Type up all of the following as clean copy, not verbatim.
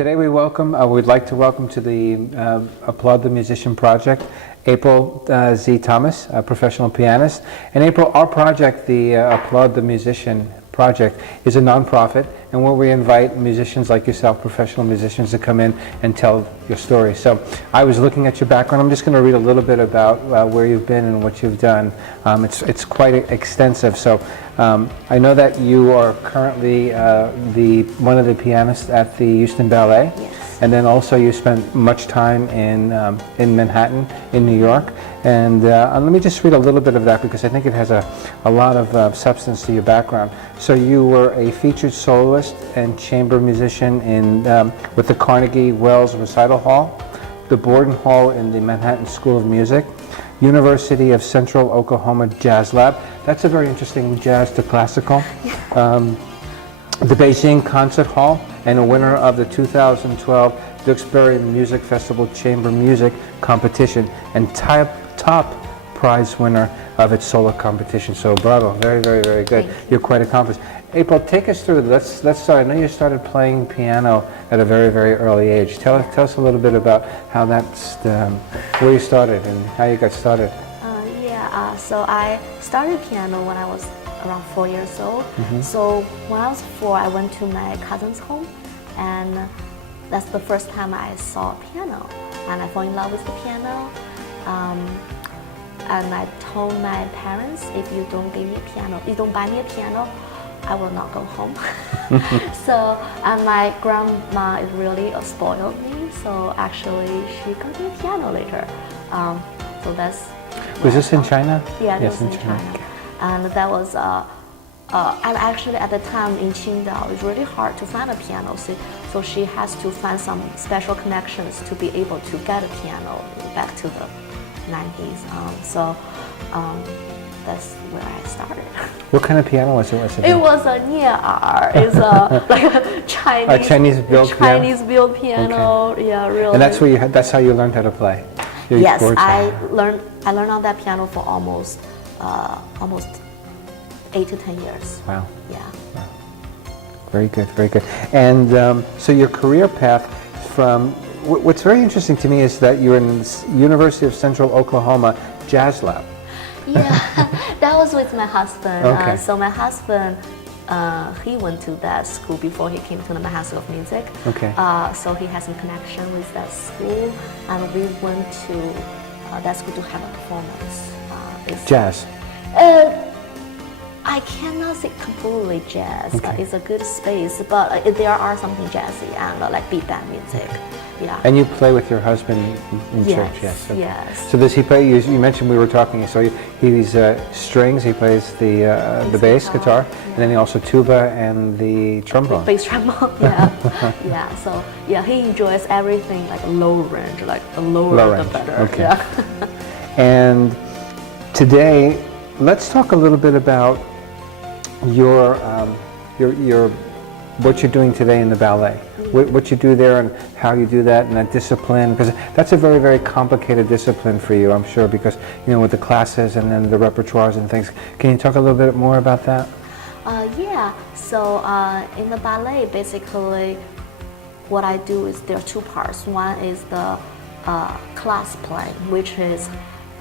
Today we'd like to welcome to the Applaud the Musician project, April Z. Thomas, a professional pianist. And April, our project, the Applaud the Musician project, is a nonprofit, and where we invite musicians like yourself, professional musicians, to come in and tell your story. So I was looking at your background. I'm just going to read a little bit about where you've been and what you've done. It's quite extensive. So I know that you are currently one of the pianists at the Houston Ballet. Yes. And then also you spent much time in Manhattan, in New York. And let me just read a little bit of that because I think it has a lot of substance to your background. So you were a featured soloist and chamber musician with the Carnegie Wells Recital Hall, the Borden Hall in the Manhattan School of Music, University of Central Oklahoma Jazz Lab. That's a very interesting jazz to classical. The Beijing Concert Hall, and a winner of the 2012 Duxbury Music Festival Chamber Music Competition, and top prize winner of its solo competition. So bravo, very, very, very good. You're quite accomplished. April, take us through. Let's start. I know you started playing piano at a very, very early age. Tell us a little bit about how that's where you started and how you got started. So I started piano when I was around 4 years old. So when I was 4, I went to my cousin's home, and that's the first time I saw a piano, and I fell in love with the piano. And I told my parents, if you don't give me a piano, you don't buy me a piano, I will not go home. And my grandma really spoiled me, so actually she got me a piano later. So that's. Was this in China? Yeah, it was in China. And that was, and actually at the time in Qingdao, it's really hard to find a piano. So she has to find some special connections to be able to get a piano back to the 90s. That's where I started. What kind of piano was it? It was a Nie'er. It's like a Chinese-built piano. Okay. Yeah, really. And that's how you learned how to play? Yes, I learned on that piano for almost 8 to 10 years. Wow. Yeah. Wow. Very good, very good. And so your career path what's very interesting to me is that you're in the University of Central Oklahoma Jazz Lab. Yeah, that was with my husband. Okay. So my husband, he went to that school before he came to the Manhattan School of Music. Okay. So he has some connection with that school, and we went to that school to have a performance. Jazz. I cannot say completely jazz. Okay. It's a good space, but there are something jazzy and like big band music. Yeah. And you play with your husband in church, yes? Okay. Yes. So does he play? You mentioned we were talking. So he's strings. He plays the bass guitar, and then he also tuba and the trombone. Bass trombone, yeah, yeah. So yeah, he enjoys everything like low range, like the lower the better. Okay. Yeah. And today, let's talk a little bit about your what you're doing today in the ballet, what you do there and how you do that, and that discipline, because that's a very, very complicated discipline for you, I'm sure, because with the classes and then the repertoires and things. Can you talk a little bit more about that? Yeah. So in the ballet, basically, what I do is there are two parts. One is the class playing, which is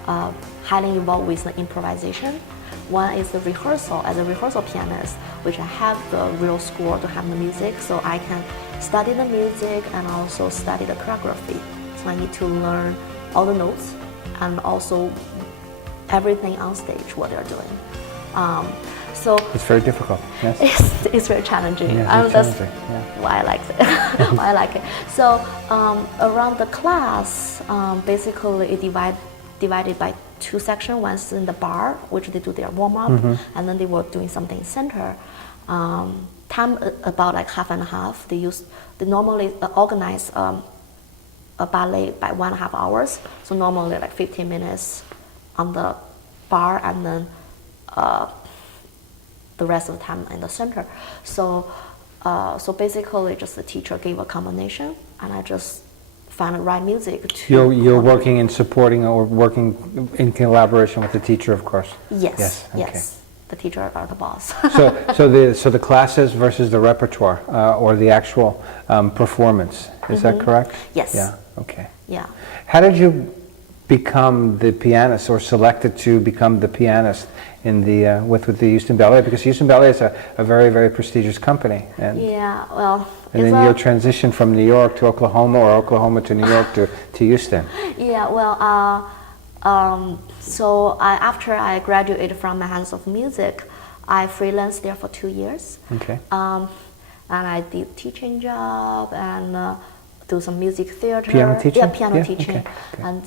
highly involved with the improvisation. One is the rehearsal, as a rehearsal pianist, which I have the real score to have the music, so I can study the music and also study the choreography. So I need to learn all the notes and also everything on stage, what they're doing. So it's very difficult. Yes. It's very challenging. Yeah, that's why I like it. Why I like it. So around the class, basically it divided by 2 sections. One's in the bar, which they do their warm up, and then they were doing something in center. Time about like half and half. They normally organize a ballet by 1.5 hours. So normally like 15 minutes on the bar, and then the rest of the time in the center. So basically, just the teacher gave a combination, and I just find the right music to. You're working and supporting, or working in collaboration with the teacher, of course. Yes. Yes. Okay. Yes. the teacher are the boss. So the classes versus the repertoire, or the actual performance. Is that correct? Yes. Yeah. Okay. Yeah. How did you become the pianist, or selected to become the pianist in the with the Houston Ballet? Because Houston Ballet is a very, very prestigious company. And Yeah. Well. and then your transition from New York to Oklahoma, or Oklahoma to New York to Houston. Yeah. Well. So after I graduated from Mahans of Music, I freelanced there for 2 years. Okay. And I did teaching job and do some music theater. Piano teaching? Yeah, piano Yeah, teaching. okay, okay. And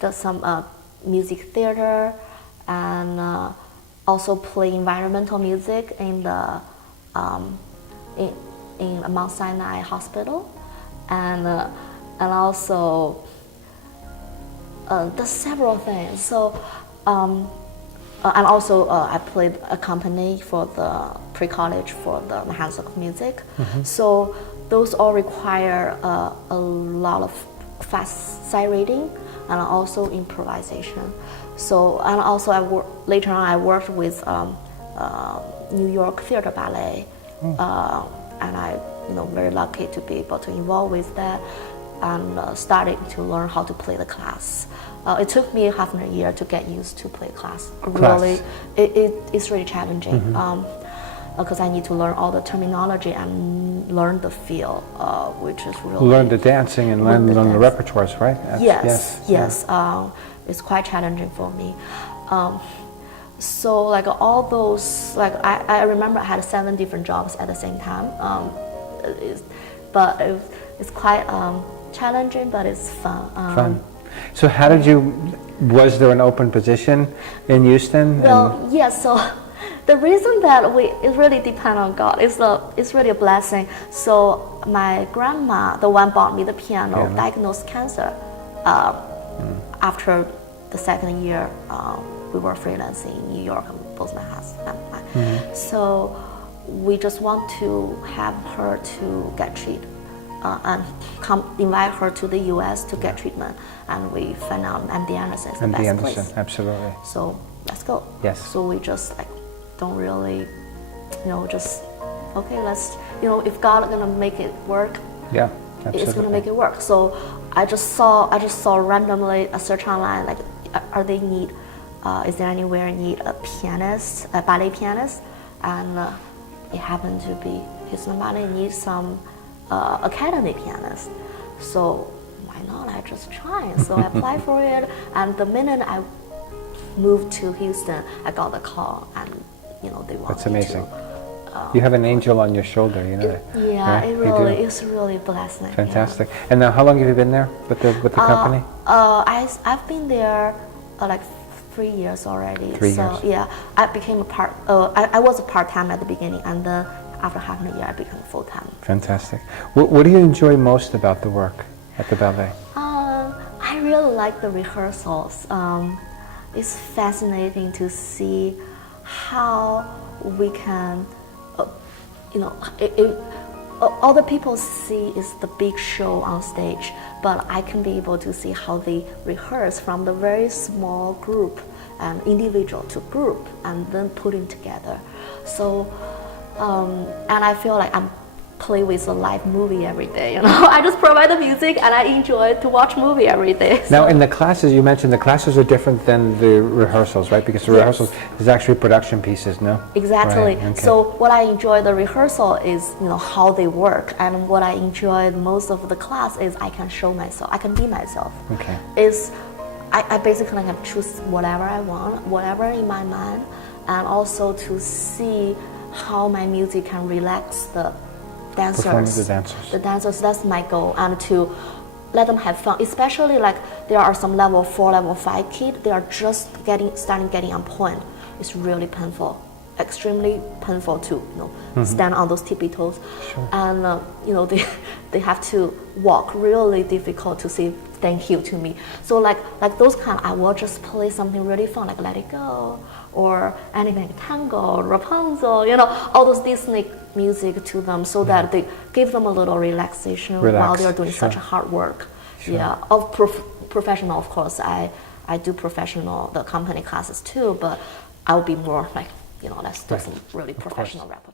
do some music theater, and also play environmental music in the in Mount Sinai Hospital, and also there's several things. So and also I played a company for the pre-college for the Mahans of Music. So those all require a lot of fast sight reading and also improvisation. So, and also later on I worked with New York Theater Ballet, and I very lucky to be able to involve with that, and started to learn how to play the class. It took me half a year to get used to play class. Really, it's really challenging. Because I need to learn all the terminology and learn the feel, which is really... Learn the dancing and learn the repertoires, right? Yes. It's quite challenging for me. So like all those, like I remember I had 7 different jobs at the same time. But it's quite challenging, but it's fun. Fun. So how did you, was there an open position in Houston? Well, yes, so the reason that it really depends on God, it's really a blessing. So my grandma, the one bought me the piano, diagnosed cancer. After the 2nd year, we were freelancing in New York, both my husband and I. So we just want to have her to get treated, and invite her to the U.S. to get treatment. And we found out MD Anderson is the best place. Absolutely. So let's go. Yes. So we just don't really, just okay. Let's, if God is gonna make it work, yeah, absolutely. It's gonna make it work. So I just saw randomly a search online, like, are they need, is there anywhere need a pianist, a ballet pianist, and it happened to be Houston Ballet needs some academy pianist. So why not? I just try. So I applied for it, and the minute I moved to Houston, I got the call, and they want That's me amazing. to. You have an angel on your shoulder, Yeah, right? it's really a blessing. Fantastic. Yeah. And now, how long have you been there with the company? I've been there like 3 years already. 3 years. So yeah, I became a part. I was a part-time at the beginning, and then after half a year, I became full-time. Fantastic. What do you enjoy most about the work at the ballet? I really like the rehearsals. It's fascinating to see how we can, all the people see is the big show on stage, but I can be able to see how they rehearse from the very small group and individual to group, and then putting together. So, and I feel like I'm play with a live movie every day. I just provide the music, and I enjoy to watch movie every day. Now, in the classes, you mentioned the classes are different than the rehearsals, right? Because the rehearsals is actually production pieces, no? Exactly. Right, okay. So what I enjoy the rehearsal is, how they work, and what I enjoy most of the class is I can show myself. I can be myself. Okay. I basically can choose whatever I want, whatever in my mind, and also to see how my music can relax the dancers. The dancers, that's my goal, and to let them have fun. Especially like there are some level 4, level 5 kids, they are just starting getting on point. It's really painful, extremely painful to stand on those tippy toes. Sure. And they have to walk really difficult to say thank you to me. So like those kind, I will just play something really fun, like Let It Go, or anything like Tango, Rapunzel, all those Disney music to them, so that they give them a little relaxation while they're doing such a hard work. Sure. Yeah, of professional, of course. I do professional, the company classes too, but I'll be more like let's do some really professional repertoire.